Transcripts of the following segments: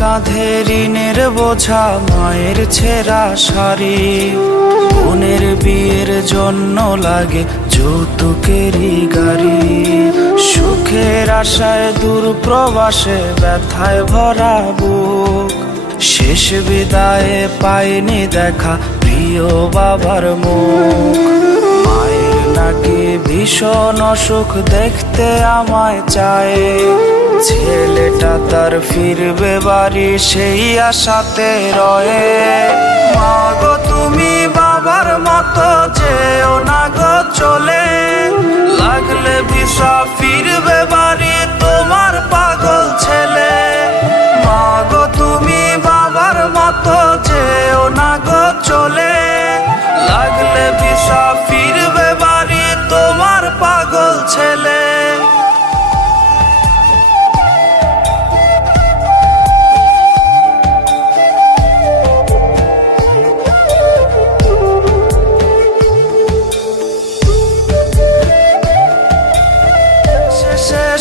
কাঁধে ঋণের বোঝা, মায়ের ছেঁড়া শাড়ি, বোনের বিয়ের জন্য লাগে যৌতুকেরই গাড়ি। সুখের আশায় দূর প্রবাসে ব্যথায় ভরা বুক, শেষ বিদায়ে পাইনি দেখা প্রিয় বাবার মুখ। মায়ের নাকি ভীষণ অসুখ, দেখতে আমায় চায়, ছেলেটা তার ফিরবে বাড়ি সেই আশাতে রয়ে। মা গো তুমি বাবার মতো যেও না গো চলে, লাগলে ভিসা ফিরবে বাড়ি তোমার পাগল ছেলে। মা গো তুমি বাবার মতো যেও না গো চলে, লাগলে ভিসা ফিরবে বাড়ি তোমার পাগল ছেলে।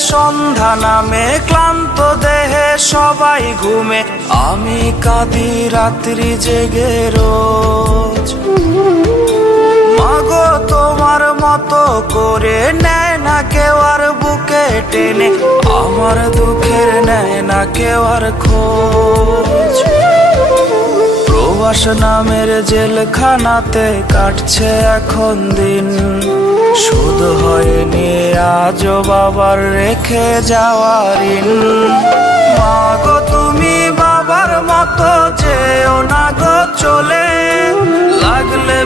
সন্ধ্যা নামে ক্লান্ত দেহে সবাই ঘুমে, আমি কাঁদি রাত্রি জেগে রোজ। মাগো তোমার মতো করে নেয় না কেউ আর বুকে টেনে, আমার দুঃখের নেয় না কেউ আর খোঁজ। প্রবাস নামের জেলখানাতে কাটছে এখন দিন, শুধ হয়নি আজও বাবার রেখে যাওয়া ঋণ। মা গো তুমি বাবার মতো যেও না গো চলে, লাগলে